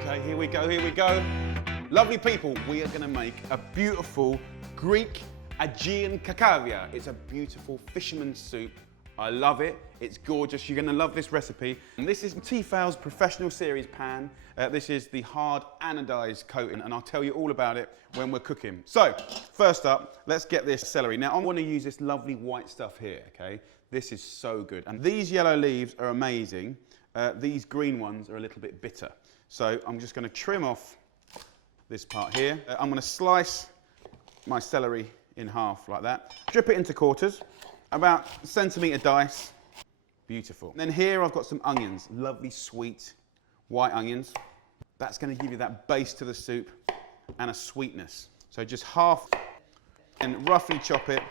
Okay, here we go, here we go. Lovely people, we are gonna make a beautiful Greek Aegean kakavia. It's a beautiful fisherman's soup. I love it, it's gorgeous. You're gonna love this recipe. And this is TEFAL's professional series pan. This is the hard anodized coating, and I'll tell you all about it when we're cooking. So, first up, let's get this celery. Now, I wanna use this lovely white stuff here, okay? This is so good. And these yellow leaves are amazing. These green ones are a little bit bitter. So I'm just gonna trim off this part here. I'm gonna slice my celery in half like that. Strip it into quarters, about centimetre dice. Beautiful. And then here I've got some onions, lovely sweet white onions. That's gonna give you that base to the soup and a sweetness. So just half and roughly chop it.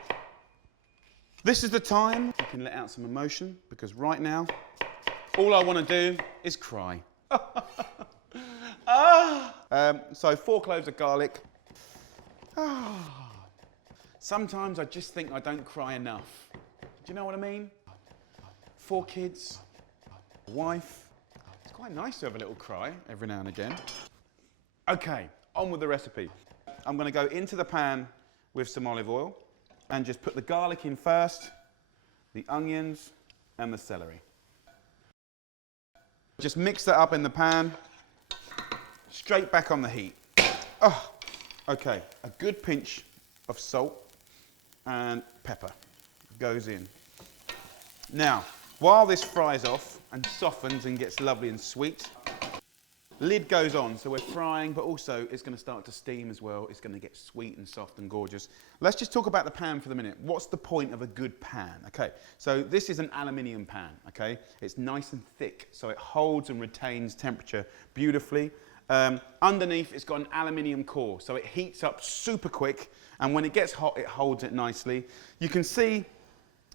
This is the time you can let out some emotion, because right now, all I want to do is cry. So 4 cloves of garlic. Sometimes I just think I don't cry enough. Do you know what I mean? 4 kids, a wife. It's quite nice to have a little cry every now and again. Okay, on with the recipe. I'm going to go into the pan with some olive oil and just put the garlic in first, the onions and the celery. Just mix that up in the pan, straight back on the heat. Oh, okay, a good pinch of salt and pepper goes in. Now, while this fries off and softens and gets lovely and sweet, lid goes on, so we're frying, but also it's going to start to steam as well. It's going to get sweet and soft and gorgeous. Let's just talk about the pan for the minute. What's the point of a good pan? Okay, so this is an aluminium pan, okay? It's nice and thick, so it holds and retains temperature beautifully. Underneath, it's got an aluminium core, so it heats up super quick, and when it gets hot, it holds it nicely. You can see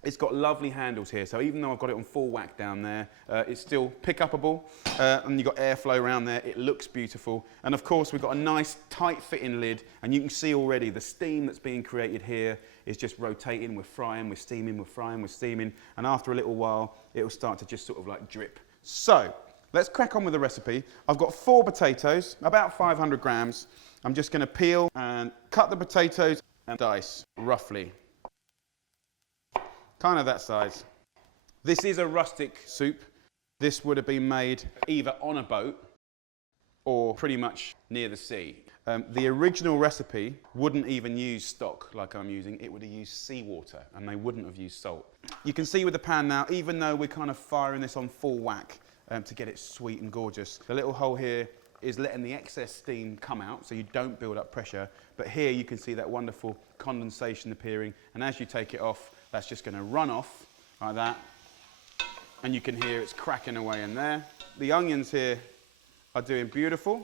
it's got lovely handles here, so even though I've got it on full whack down there, it's still pick-upable, and you've got airflow around there. It looks beautiful. And of course, we've got a nice tight-fitting lid, and you can see already the steam that's being created here is just rotating. We're frying, we're steaming, we're frying, we're steaming, and after a little while, it will start to just sort of like drip. So, let's crack on with the recipe. I've got 4 potatoes, about 500 grams. I'm just going to peel and cut the potatoes and dice, roughly. Kind of that size. This is a rustic soup. This would have been made either on a boat or pretty much near the sea. The original recipe wouldn't even use stock like I'm using. It would have used seawater, and they wouldn't have used salt. You can see with the pan now, even though we're kind of firing this on full whack to get it sweet and gorgeous, the little hole here is letting the excess steam come out so you don't build up pressure. But here you can see that wonderful condensation appearing, and as you take it off, that's just going to run off like that, and you can hear it's cracking away in there. The onions here are doing beautiful,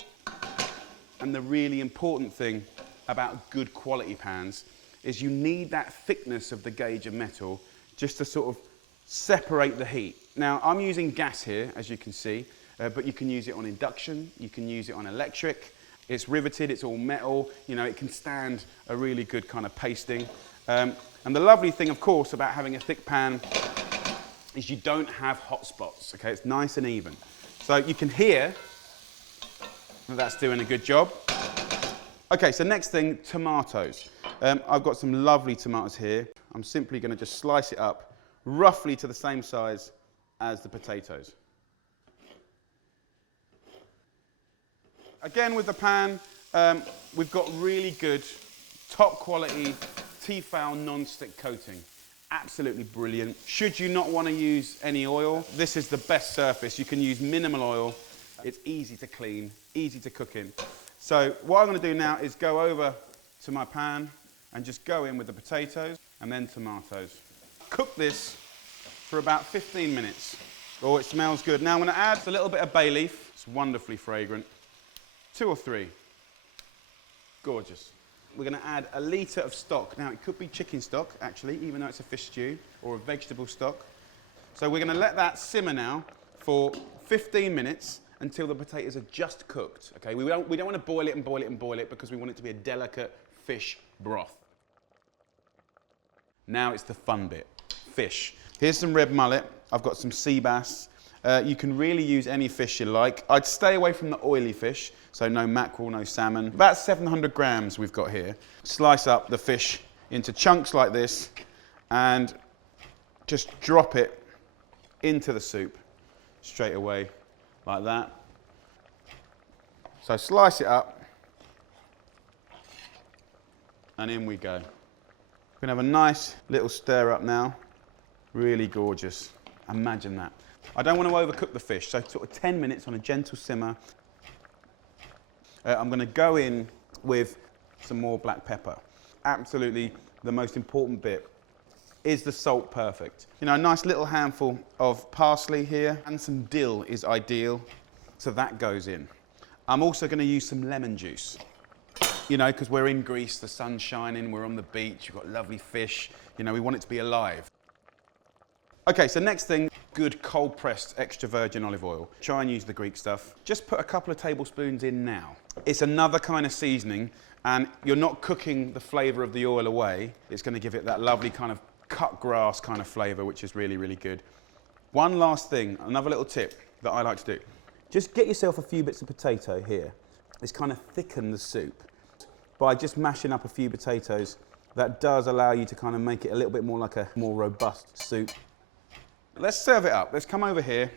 and the really important thing about good quality pans is you need that thickness of the gauge of metal just to sort of separate the heat. Now, I'm using gas here, as you can see, but you can use it on induction, you can use it on electric. It's riveted, it's all metal, you know, it can stand a really good kind of pasting. And the lovely thing, of course, about having a thick pan is you don't have hot spots, okay? It's nice and even. So you can hear that that's doing a good job. Okay, so next thing, tomatoes. I've got some lovely tomatoes here. I'm simply going to just slice it up roughly to the same size as the potatoes. Again, with the pan, we've got really good, top quality TEFAL non-stick coating. Absolutely brilliant. Should you not want to use any oil, this is the best surface. You can use minimal oil. It's easy to clean, easy to cook in. So what I'm going to do now is go over to my pan and just go in with the potatoes and then tomatoes. Cook this for about 15 minutes. Oh, it smells good. Now I'm going to add a little bit of bay leaf. It's wonderfully fragrant. 2 or 3. Gorgeous. We're going to add a litre of stock. Now, it could be chicken stock, actually, even though it's a fish stew, or a vegetable stock. So we're going to let that simmer now for 15 minutes until the potatoes are just cooked. Okay, we don't want to boil it and boil it and boil it because we want it to be a delicate fish broth. Now it's the fun bit, fish. Here's some red mullet. I've got some sea bass. You can really use any fish you like. I'd stay away from the oily fish, so no mackerel, no salmon. About 700 grams we've got here. Slice up the fish into chunks like this and just drop it into the soup straight away like that. So slice it up and in we go. We're going to have a nice little stir up now. Really gorgeous. Imagine that. I don't want to overcook the fish, so sort of 10 minutes on a gentle simmer. I'm going to go in with some more black pepper. Absolutely the most important bit. Is the salt perfect? You know, a nice little handful of parsley here and some dill is ideal, so that goes in. I'm also going to use some lemon juice. You know, because we're in Greece, the sun's shining, we're on the beach, we've got lovely fish, you know, we want it to be alive. Okay, so next thing, good cold pressed extra virgin olive oil. Try and use the Greek stuff. Just put a couple of tablespoons in now. It's another kind of seasoning, and you're not cooking the flavour of the oil away. It's going to give it that lovely kind of cut grass kind of flavour, which is really, really good. One last thing, another little tip that I like to do. Just get yourself a few bits of potato here. It's kind of thicken the soup. By just mashing up a few potatoes, that does allow you to kind of make it a little bit more like a more robust soup. Let's serve it up. Let's come over here.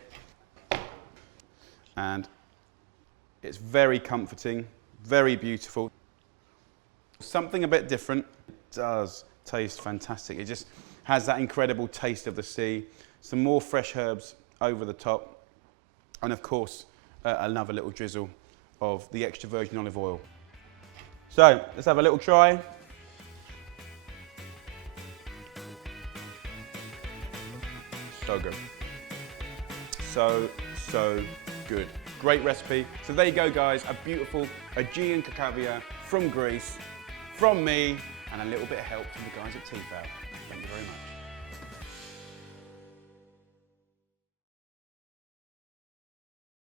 And it's very comforting, very beautiful. Something a bit different. It does taste fantastic. It just has that incredible taste of the sea. Some more fresh herbs over the top. And of course, another little drizzle of the extra virgin olive oil. So, let's have a little try. So good. So good. Great recipe. So there you go, guys. A beautiful Aegean cacaviar from Greece, from me, and a little bit of help from the guys at TEFAL. Thank you very much.